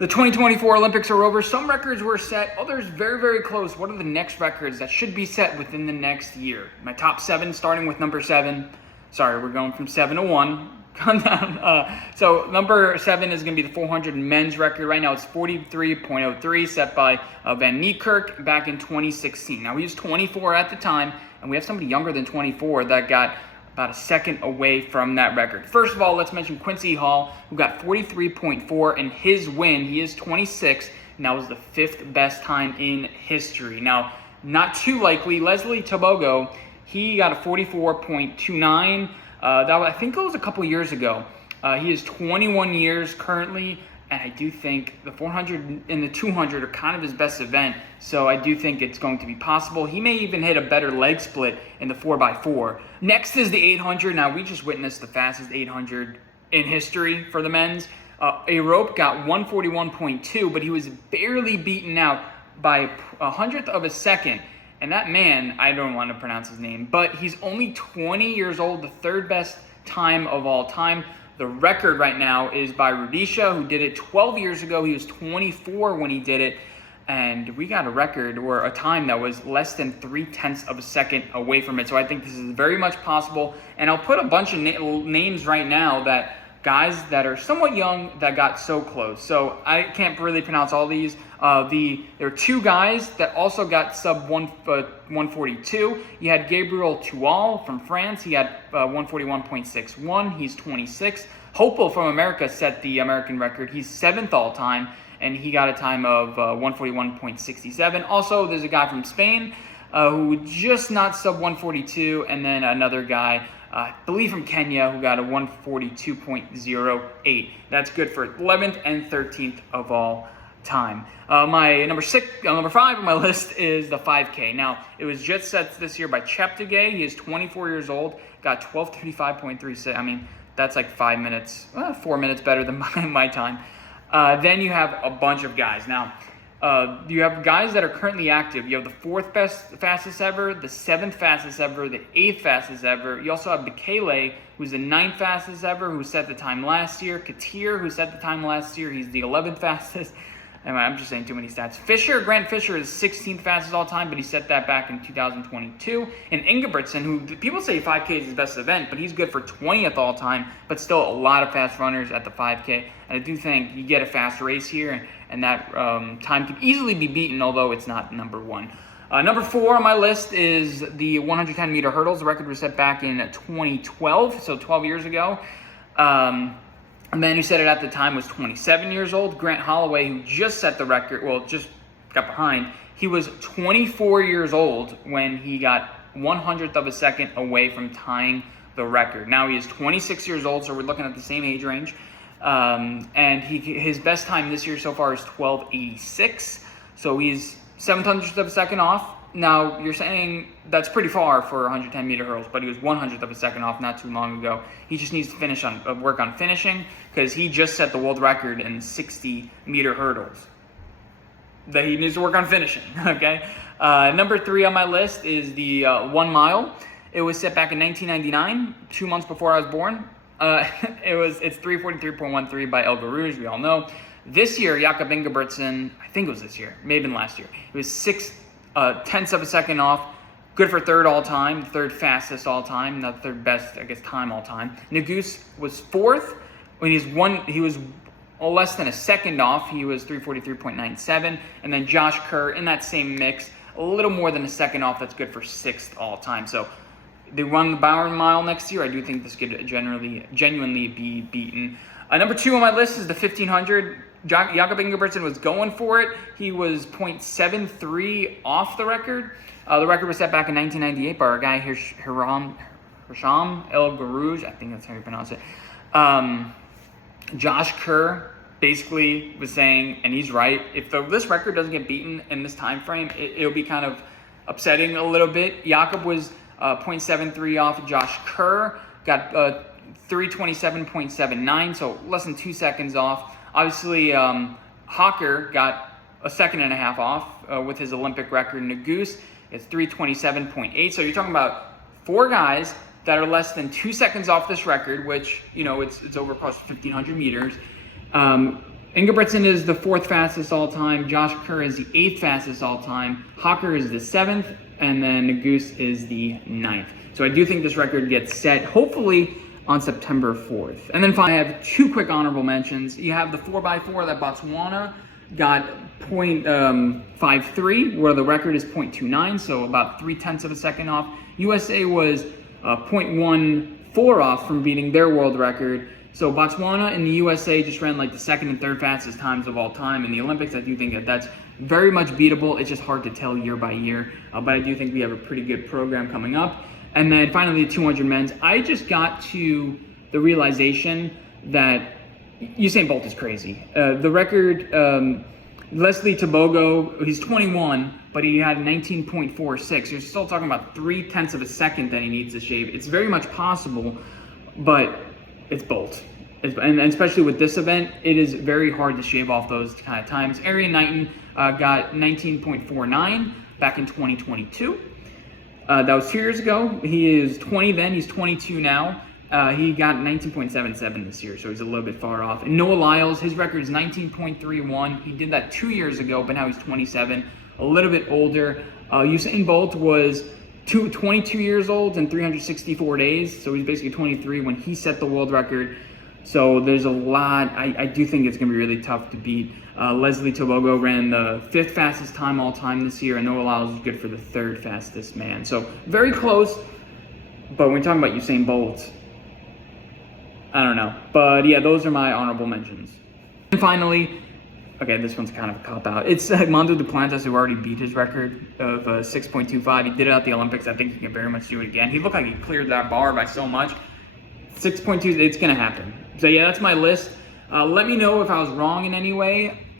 The 2024 Olympics are over. Some records were set, others very, very close. What are the next records that should be set within the next year? My top 7, starting with number 7. Sorry, we're going from 7 to 1. Come down. So number 7 is going to be the 400 men's record. Right now it's 43.03, set by Van Niekerk back in 2016. Now he was 24 at the time, and we have somebody younger than 24 that got about a second away from that record. First of all, let's mention Quincy Hall, who got 43.4 in his win. He is 26, and that was the 5th best time in history. Now, not too likely, Leslie Tebogo, he got a 44.29. I think that was a couple years ago. He is 21 years currently, and I do think the 400 and the 200 are kind of his best event, so I do think it's going to be possible. He may even hit a better leg split in the 4x4. Next is the 800. Now, we just witnessed the fastest 800 in history for the men's. Arope got 141.2, but he was barely beaten out by a hundredth of a second. And that man, I don't want to pronounce his name, but he's only 20 years old, the 3rd best time of all time. The record right now is by Rudisha, who did it 12 years ago. He was 24 when he did it. And we got a record or a time that was less than 0.3 of a second away from it. So I think this is very much possible. And I'll put a bunch of names right now that guys that are somewhat young that got so close. So I can't really pronounce all these. There are 2 guys that also got sub 142. You had Gabriel Tual from France. He had 141.61. He's 26. Hopeful from America set the American record. He's 7th all time, and he got a time of 141.67. Also, there's a guy from Spain who just not sub 142, and then another guy, I believe from Kenya, who got a 142.08. That's good for 11th and 13th of all time. My number 5 on my list is the 5K. Now, it was just set this year by Cheptegei. He is 24 years old, got 12:35.36. I mean, that's like 4 minutes better than my time. Then you have a bunch of guys. Now, you have guys that are currently active. You have the 4th fastest ever, the 7th fastest ever, the 8th fastest ever. You also have Bekele, who's the 9th fastest ever, who set the time last year. Katir, who set the time last year, he's the 11th fastest. I'm just saying too many stats. Grant Fisher is 16th fastest all time, but he set that back in 2022. And Ingebrigtsen, who people say 5K is his best event, but he's good for 20th all time, but still a lot of fast runners at the 5K. And I do think you get a fast race here, and that time could easily be beaten, although it's not number 1. Number 4 on my list is the 110-meter hurdles. The record was set back in 2012, so 12 years ago. The man who set it at the time was 27 years old. Grant Holloway, who just set the record, just got behind, he was 24 years old when he got 100th of a second away from tying the record. Now he is 26 years old, so we're looking at the same age range. And his best time this year so far is 12:86. So he's 0.07 of a second off. Now, you're saying that's pretty far for 110-meter hurdles, but he was 100th of a second off not too long ago. He just needs to work on finishing, because he just set the world record in 60-meter hurdles. That he needs to work on finishing, okay? Number 3 on my list is the 1 mile. It was set back in 1999, 2 months before I was born. It's 343.13 by El Garouge, we all know. This year, Jakob Ingebrigtsen, I think it was this year, maybe last year, it was 0.6 of a second off, good for 3rd all time, 3rd fastest all time, not 3rd best, I guess, time all time. Nuguse was 4th when he was less than a second off. He was 343.97, and then Josh Kerr in that same mix, a little more than a second off. That's good for 6th all time. So they run the Bowen Mile next year. I do think this could genuinely be beaten. Number 2 on my list is the 1500. Jakob Ingebrigtsen was going for it. He was 0.73 off the record. The record was set back in 1998 by our guy Hicham El Garouge. I think that's how you pronounce it. Josh Kerr basically was saying, and he's right, if this record doesn't get beaten in this time frame, it'll be kind of upsetting a little bit. Jakob was 0.73 off. Josh Kerr got 327.79, so less than 2 seconds off. Obviously, Hawker got a second and a half off with his Olympic record. Nuguse is 327.8. So you're talking about 4 guys that are less than 2 seconds off this record, which, it's over across 1,500 meters. Ingebrigtsen is the 4th fastest all time. Josh Kerr is the 8th fastest all time. Hocker is the 7th, and then Goose is the 9th. So I do think this record gets set, hopefully, on September 4th. And then finally, I have 2 quick honorable mentions. You have the 4x4 that Botswana got 0.53, where the record is 0.29, so about 0.3 of a second off. USA was 0.14 off from beating their world record. So Botswana and the USA just ran like the 2nd and 3rd fastest times of all time. In the Olympics, I do think that that's very much beatable. It's just hard to tell year by year, but I do think we have a pretty good program coming up. And then finally, the 200 men's. I just got to the realization that Usain Bolt is crazy. The record, Leslie Tebogo, he's 21, but he had 19.46. You're still talking about 0.3 of a second that he needs to shave. It's very much possible, but it's Bolt. And especially with this event, it is very hard to shave off those kind of times. Arian Knighton got 19.49 back in 2022. That was 2 years ago. He is 20 then. He's 22 now. He got 19.77 this year, so he's a little bit far off. And Noah Lyles, his record is 19.31. He did that 2 years ago, but now he's 27, a little bit older. Usain Bolt was 22 years old and 364 days, so he's basically 23 when he set the world record. So there's a lot. I do think it's going to be really tough to beat. Leslie Tebogo ran the 5th fastest time all time this year, and Noah Lyles is good for the 3rd fastest man. So very close, but when we're talking about Usain Bolt, I don't know. But yeah, those are my honorable mentions. And finally, okay, this one's kind of a cop-out. It's Mondo Duplantis, who already beat his record of 6.25. He did it at the Olympics. I think he can very much do it again. He looked like he cleared that bar by so much. 6.2, it's going to happen. So yeah, that's my list. Let me know if I was wrong in any way.